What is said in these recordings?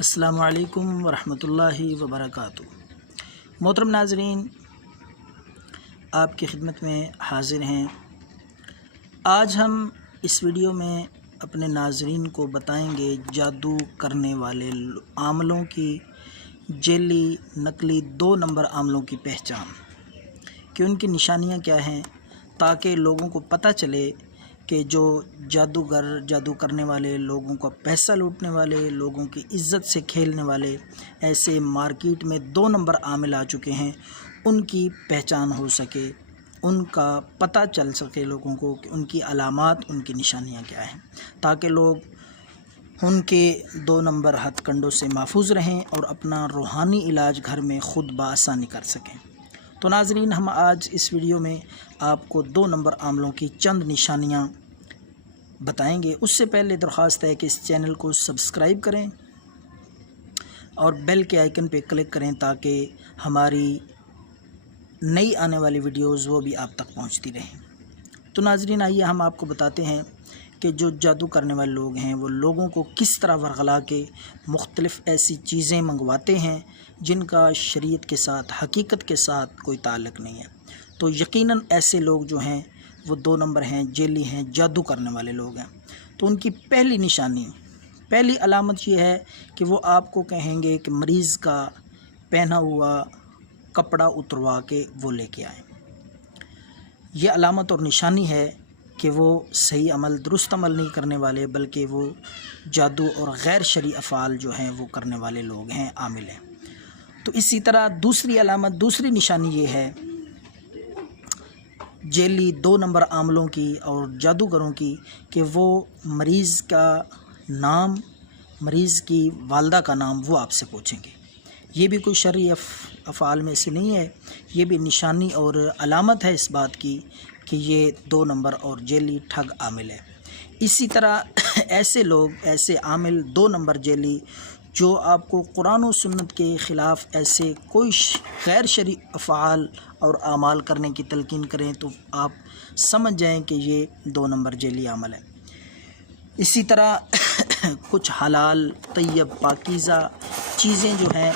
अस्सलामु अलैकुम वरहमतुल्लाहि वबरकातुह। मोहतरम नाज़रीन, आपकी खिदमत में हाज़िर हैं। आज हम इस वीडियो में अपने नाज़रीन को बताएंगे जादू करने वाले आमलों की, जेली नकली 2 नंबर आमलों की पहचान, कि उनकी निशानियां क्या हैं, ताकि लोगों को पता चले कि जो जादूगर, जादू करने वाले, लोगों का पैसा लूटने वाले, लोगों की इज़्ज़त से खेलने वाले ऐसे मार्केट में 2 नंबर आमिल आ चुके हैं, उनकी पहचान हो सके, उनका पता चल सके लोगों को कि उनकी अलामात, उनकी निशानियां क्या हैं, ताकि लोग उनके 2 नंबर हथकंडों से महफूज रहें और अपना रूहानी इलाज घर में ख़ुद बआसानी कर सकें। तो नाज़रीन, हम आज इस वीडियो में आपको 2 नंबर आमलों की चंद निशानियां बताएंगे। उससे पहले दरख्वास्त है कि इस चैनल को सब्सक्राइब करें और बेल के आइकन पर क्लिक करें, ताकि हमारी नई आने वाली वीडियोज़ वो भी आप तक पहुंचती रहें। तो नाज़रीन, आइए हम आपको बताते हैं कि जो जादू करने वाले लोग हैं वो लोगों को किस तरह वरगला के मुख्तलिफ़ ऐसी चीज़ें मंगवाते हैं जिनका शरीयत के साथ, हकीकत के साथ कोई ताल्लुक़ नहीं है। तो यकीनन ऐसे लोग जो हैं वो 2 नंबर हैं, जेली हैं, जादू करने वाले लोग हैं। तो उनकी पहली निशानी, पहली अलामत ये है कि वो आपको कहेंगे कि मरीज़ का पहना हुआ कपड़ा उतरवा के वो लेके आएँ। ये अलामत और निशानी है कि वो सही अमल, दुरुस्त अमल नहीं करने वाले, बल्कि वो जादू और गैर शरई अफ़ाल जो हैं वो करने वाले लोग हैं, आमिल हैं। तो इसी तरह दूसरी अलामत, दूसरी निशानी ये है जेली 2 नंबर आमलों की और जादूगरों की, कि वो मरीज़ का नाम, मरीज़ की वालदा का नाम वो आपसे पूछेंगे। ये भी कोई शरई अफ़ाल में से नहीं है, ये भी निशानी और अलामत है इस बात की कि ये 2 नंबर और जेली ठग आमिल है। इसी तरह ऐसे लोग, ऐसे आमिल 2 नंबर जेली जो आपको कुरान और सुन्नत के ख़िलाफ़ ऐसे कोई गैर शरई अफ़आल और आमाल करने की तलकीन करें, तो आप समझ जाएं कि ये 2 नंबर जेली आमल है। इसी तरह कुछ हलाल, तय्यब, पाकीज़ा चीज़ें जो हैं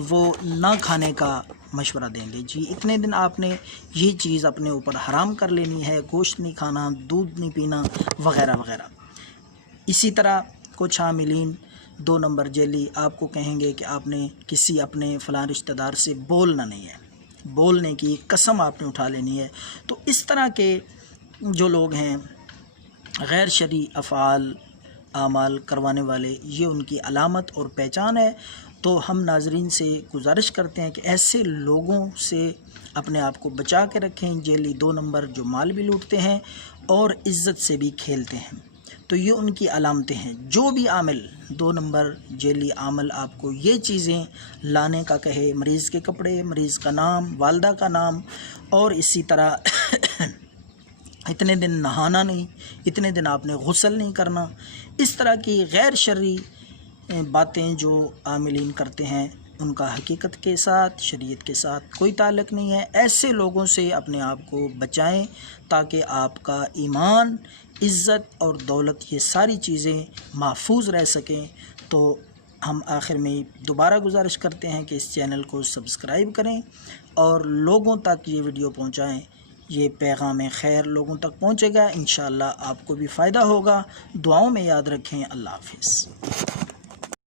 वो ना खाने का मशवरा देंगे। जी, इतने दिन आपने ये चीज़ अपने ऊपर हराम कर लेनी है, गोश्त नहीं खाना, दूध नहीं पीना, वग़ैरह वग़ैरह। इसी तरह कुछ आमिलीन 2 नंबर जेली आपको कहेंगे कि आपने किसी अपने फ़लाँ रिश्तेदार से बोलना नहीं है, बोलने की कसम आपने उठा लेनी है। तो इस तरह के जो लोग हैं गैर शरई अफ़आल, आमाल करवाने वाले, ये उनकी अलामत और पहचान है। तो हम नाज़रीन से गुजारिश करते हैं कि ऐसे लोगों से अपने आप को बचा के रखें, जेली 2 नंबर जो माल भी लूटते हैं और इज़्ज़त से भी खेलते हैं। तो ये उनकी अलामतें हैं। जो भी आमिल 2 नंबर जेली आमिल आपको ये चीज़ें लाने का कहे, मरीज़ के कपड़े, मरीज़ का नाम, वालदा का नाम, और इसी तरह इतने दिन नहाना नहीं, इतने दिन आपने गुस्ल नहीं करना, इस तरह की गैर शरई बातें जो आमिलीन करते हैं, उनका हकीकत के साथ, शरीयत के साथ कोई ताल्लुक़ नहीं है। ऐसे लोगों से अपने आप को बचाएं, ताकि आपका ईमान, इज़्ज़त और दौलत, ये सारी चीज़ें महफूज रह सकें। तो हम आखिर में दोबारा गुजारिश करते हैं कि इस चैनल को सब्सक्राइब करें और लोगों तक ये वीडियो पहुँचाएँ। ये पैगाम खैर लोगों तक पहुँचेगा, इंशाअल्लाह आपको भी फ़ायदा होगा। दुआओं में याद रखें। अल्लाह हाफ़िज़।